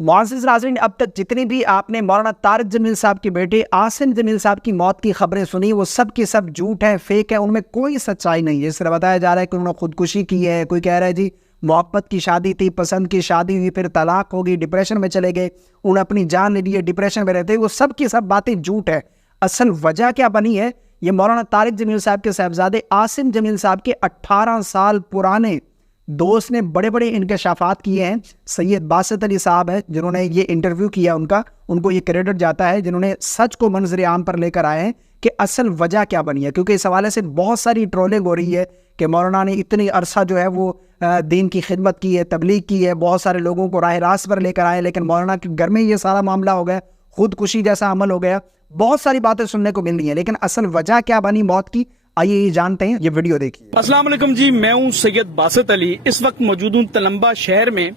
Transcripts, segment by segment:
मुअज़्ज़िज़ नाज़रीन, अब तक जितनी भी आपने मौलाना तारिक जमील साहब के बेटे आसिम जमील साहब की मौत की खबरें सुनी, वो सब की सब झूठ है, फेक है, उनमें कोई सच्चाई नहीं है। इस तरह बताया जा रहा है कि उन्होंने खुदकुशी की है, कोई कह रहा है जी मोहब्बत की शादी थी, पसंद की शादी हुई, फिर तलाक हो गई, डिप्रेशन में चले गए, उन्होंने अपनी जान ले ली है, डिप्रेशन में रहते, वो सब की सब बातें झूठ है। असल वजह क्या बनी है, ये मौलाना तारिक जमील साहब के साहबजादे आसिम जमील साहब के 18 साल पुराने दोस्त ने बड़े बड़े इंकशाफात किए हैं। सैयद बासित अली साहब है जिन्होंने ये इंटरव्यू किया, उनको ये क्रेडिट जाता है, जिन्होंने सच को मंजर आम पर लेकर आए हैं कि असल वजह क्या बनी है। क्योंकि इस हवाले से बहुत सारी ट्रोलिंग हो रही है कि मौलाना ने इतनी अरसा जो है वो दीन की खिदमत की है, तबलीग की है, बहुत सारे लोगों को राह रास्त पर लेकर आए, लेकिन मौलाना के घर में ये सारा मामला हो गया, खुदकुशी जैसा अमल हो गया। बहुत सारी बातें सुनने को मिल रही हैं, लेकिन असल वजह क्या बनी मौत की, आइए ये जानते हैं। ये वीडियो देखिए। अस्सलाम वालेकुम जी, मैं हूं सैयद बासित अली। इस वक्त मौजूद हूं तलंबा शहर में।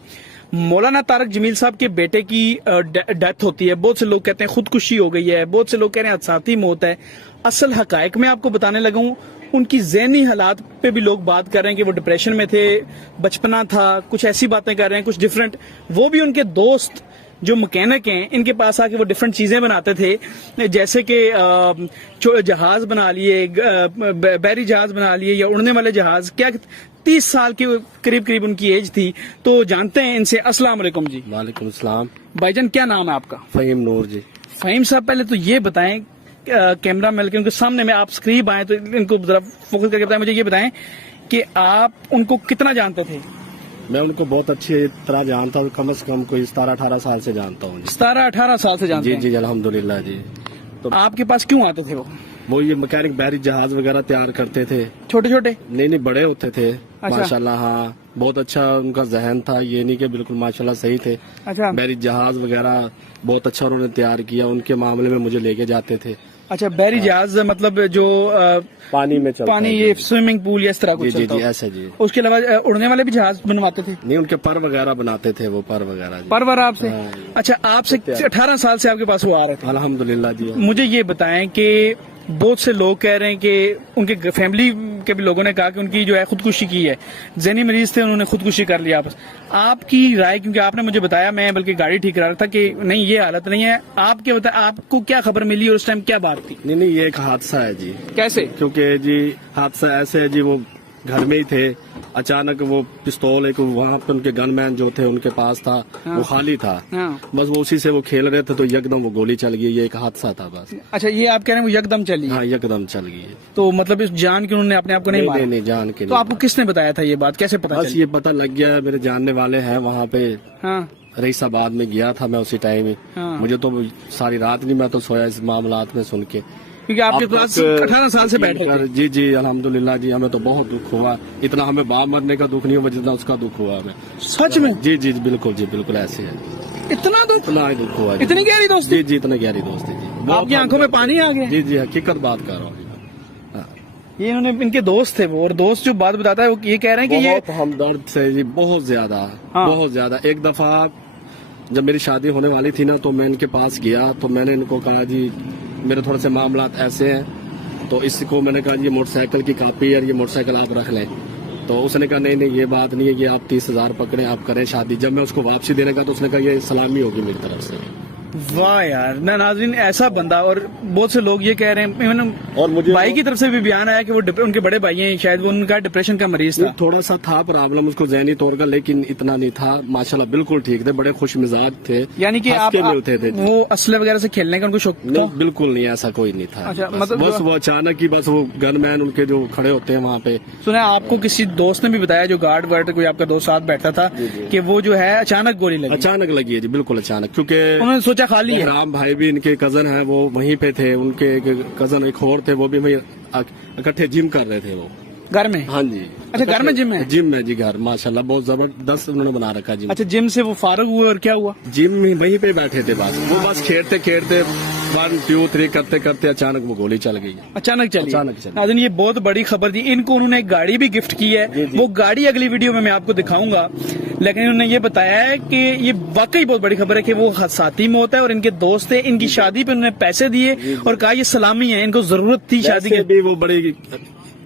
मौलाना तारिक जमील साहब के बेटे की डेथ होती है। बहुत से लोग कहते हैं खुदकुशी हो गई है, बहुत से लोग कह रहे हैं हादसाती मौत है। असल हकायक मैं आपको बताने लगा हूं। उनकी ज़हनी हालात पे भी लोग बात कर रहे हैं कि वो डिप्रेशन में थे, बचपना था, कुछ ऐसी बातें कर रहे हैं, कुछ डिफरेंट। वो भी उनके दोस्त जो मैकेनिक हैं, इनके पास आके वो डिफरेंट चीजें बनाते थे, जैसे कि जहाज बना लिए, बैरी जहाज बना लिए या उड़ने वाले जहाज। क्या 30 साल के करीब करीब उनकी एज थी। तो जानते हैं इनसे। अस्सलाम वालेकुम जी। वालेकुम सलाम। भाईजान, क्या नाम है आपका? फहीम नूर जी। फहीम साहब, पहले तो ये बताएं, कैमरा मिल के उनके सामने में आप स्क्रीन आए तो इनको जरा फोकस करके बताएं, मुझे ये बताएं कि आप उनको कितना जानते थे? मैं उनको बहुत अच्छी तरह जानता हूँ, कम से कम कोई 17-18 साल से जानता हूँ। 17-18 साल से जानते जी हैं? जी अल्हम्दुलिल्लाह जी। तो आपके पास क्यों आते थे वो? ये मैकेनिक बैरी जहाज वगैरह तैयार करते थे। छोटे छोटे? नहीं, बड़े होते थे। अच्छा। माशाल्लाह, हाँ, बहुत अच्छा उनका जहन था। ये नहीं कि बिल्कुल माशाल्लाह सही थे। अच्छा। बैरी जहाज वगैरह बहुत अच्छा उन्होंने तैयार किया। उनके मामले में मुझे लेके जाते थे। अच्छा, बैरी जहाज मतलब जो पानी में चलता पानी, है, ये स्विमिंग पूल या इस तरह कुछ जी चलता जी हो। ऐसा जी। उसके अलावा उड़ने वाले भी जहाज बनवाते थे? नहीं, उनके पर वगैरह बनाते थे, वो पर वगैरह जी। पर आपसे? हाँ। अच्छा, आपसे 18 साल से आपके पास वो आ रहे थे? अल्हम्दुलिल्लाह जी। मुझे ये बताएं कि बहुत से लोग कह रहे हैं कि उनके फैमिली के भी लोगों ने कहा कि उनकी जो है खुदकुशी की है, ज़हनी मरीज थे, उन्होंने खुदकुशी कर लिया आपस। आपकी राय, क्योंकि आपने मुझे बताया, मैं बल्कि गाड़ी ठीक करा रहा था कि नहीं ये हालत नहीं है, आपके बताया आपको क्या खबर मिली और उस टाइम क्या बात थी? नहीं, ये एक हादसा है जी। कैसे? क्योंकि जी हादसा ऐसे है जी, वो घर में ही थे, अचानक वो पिस्तौल एक वहाँ पे उनके गनमैन जो थे उनके पास था। हाँ। वो खाली था। हाँ। बस वो उसी से वो खेल रहे थे तो यकदम वो गोली चल गई। ये एक हादसा था बस। अच्छा, ये आप कह रहे हैं वो यकदम चली? हाँ, यकदम चल गई। तो मतलब इस जान के उन्होंने अपने आप को नहीं मारा? नहीं, जान के तो आपको किसने बताया था ये बात, कैसे पता बस चली? ये पता लग गया, मेरे जानने वाले हैं वहाँ पे। हाँ। रईसाबाद में गया था मैं उसी टाइम। हाँ। मुझे तो सारी रात नहीं, मैं तो सोया इस मामलात में सुन के। क्योंकि आपके पास 18 साल से बैठे थे। जी जी अल्हम्दुलिल्लाह जी। हमें तो बहुत दुख हुआ। इतना हमें बाप मरने का दुख नहीं हुआ जितना उसका दुख हुआ हमें। सच में? जी जी बिल्कुल जी, बिल्कुल ऐसे है। इतना दुख? इतना ही दुख हुआ जी। इतनी गहरी दोस्ती? जी जी, इतनी गहरी दोस्ती जी। आपकी आंखों में पानी आ गया? जी जी, हकीकत बात कर रहा हूँ। ये इन्होंने, इनके दोस्त थे वो, और दोस्त जो बात बताता है वो ये कह रहे हैं कि ये बहुत हमदर्द से जी, बहुत ज्यादा। हाँ। बहुत ज्यादा। एक दफा जब मेरी शादी होने वाली थी ना, तो मैं इनके पास गया तो मैंने इनको कहा जी मेरे थोड़े से मामलात ऐसे हैं, तो इसको मैंने कहा ये मोटरसाइकिल की कापी और ये मोटरसाइकिल आप रख लें। तो उसने कहा नहीं ये बात नहीं है, ये आप 30,000 पकड़े, आप करें शादी। जब मैं उसको वापसी देने का तो उसने कहा ये सलामी होगी मेरी तरफ से। वाह यार, ना नाज़रीन, ऐसा बंदा। और बहुत से लोग ये कह रहे हैं, और मुझे भाई की तरफ से भी बयान आया कि वो उनके बड़े भाई हैं, शायद वो उनका डिप्रेशन का मरीज था। थोड़ा सा था प्रॉब्लम उसको ज़हनी तौर का, लेकिन इतना नहीं था। माशाल्लाह बिल्कुल ठीक थे, बड़े खुश मिजाज थे। यानी कि आप मिलते थे। वो असले वगैरह से खेलने का उनको शौक था? बिल्कुल नहीं, ऐसा कोई नहीं था। अच्छा, मतलब बस वो अचानक ही, बस वो गनमैन उनके जो खड़े होते हैं वहाँ पे। सुना आपको किसी दोस्त ने भी बताया, जो गार्ड वार्ड कोई आपका दोस्त साथ बैठा था, कि वो जो है अचानक गोली लगी? अचानक लगी है जी, बिल्कुल अचानक। क्योंकि उन्होंने सोचा खाली है। राम भाई भी इनके कजन हैं, वो वहीं पे थे। उनके कजन एक और थे, वो भी वहीं इकट्ठे जिम कर रहे थे वो घर में? हाँ जी। अच्छा, घर में जिम है? जिम में जी, घर माशाल्लाह बहुत जबरदस्त उन्होंने बना रखा जिम। अच्छा, जिम से वो फारग हुए और क्या हुआ? जिम में वहीं पे बैठे थे बस। वो बस खेलते खेलते 1 2 3 करते करते अचानक वो गोली चल गई। अचानक चली? अचानक चली। नाज़रीन, ये बहुत बड़ी खबर थी। इनको उन्होंने एक गाड़ी भी गिफ्ट की है। वो गाड़ी अगली वीडियो में मैं आपको दिखाऊंगा, लेकिन इन्होंने ये बताया है कि ये वाकई बहुत बड़ी खबर है कि वो हादसाती मौत है और इनके दोस्त थे। इनकी शादी पे उन्होंने पैसे दिए और कहा ये सलामी है, इनको जरूरत थी शादी की। भी वो बड़ी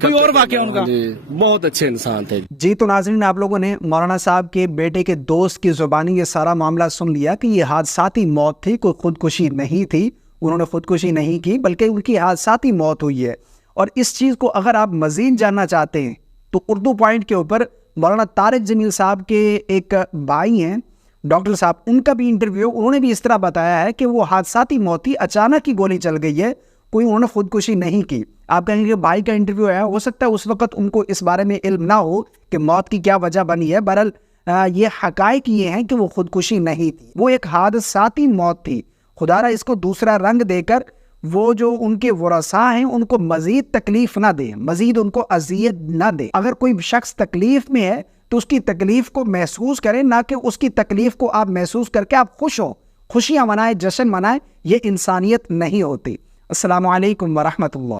कोई और वाकया उनका? जी, बहुत अच्छे इंसान थे। जी, तो नाज़रीन, आप लोगों ने मौलाना साहब के बेटे के दोस्त की ज़ुबानी ये सारा मामला सुन लिया कि ये हादसाती मौत थी, कोई खुदकुशी नहीं थी। उन्होंने खुदकुशी नहीं की, बल्कि उनकी हादसाती मौत हुई है। और इस चीज़ को अगर आप मज़ीद जानना चाहते हैं तो उर्दू पॉइंट के ऊपर मौलाना तारिक जमील साहब के एक भाई हैं, डॉक्टर साहब, उनका भी इंटरव्यू, उन्होंने भी इस तरह बताया है कि वो हादसाती मौत थी, अचानक ही गोली चल गई है, कोई उन्होंने खुदकुशी नहीं की। आप कहेंगे कि भाई का इंटरव्यू है, हो सकता है उस वक्त उनको इस बारे में इल्म ना हो कि मौत की क्या वजह बनी है। बहरहाल ये हकायक ये हैं कि वो खुदकुशी नहीं थी, वो एक हादसाती मौत थी। खुदारा इसको दूसरा रंग देकर वो जो उनके वरसा हैं उनको मजीद तकलीफ ना दे, मजीद उनको अजियत ना दे। अगर कोई शख्स तकलीफ में है तो उसकी तकलीफ को महसूस करें, ना कि उसकी तकलीफ को आप महसूस करके आप खुश हो, खुशियां मनाएं, जश्न मनाएं। ये इंसानियत नहीं होती। अस्सलामु अलैकुम वरहमतुल्लाह।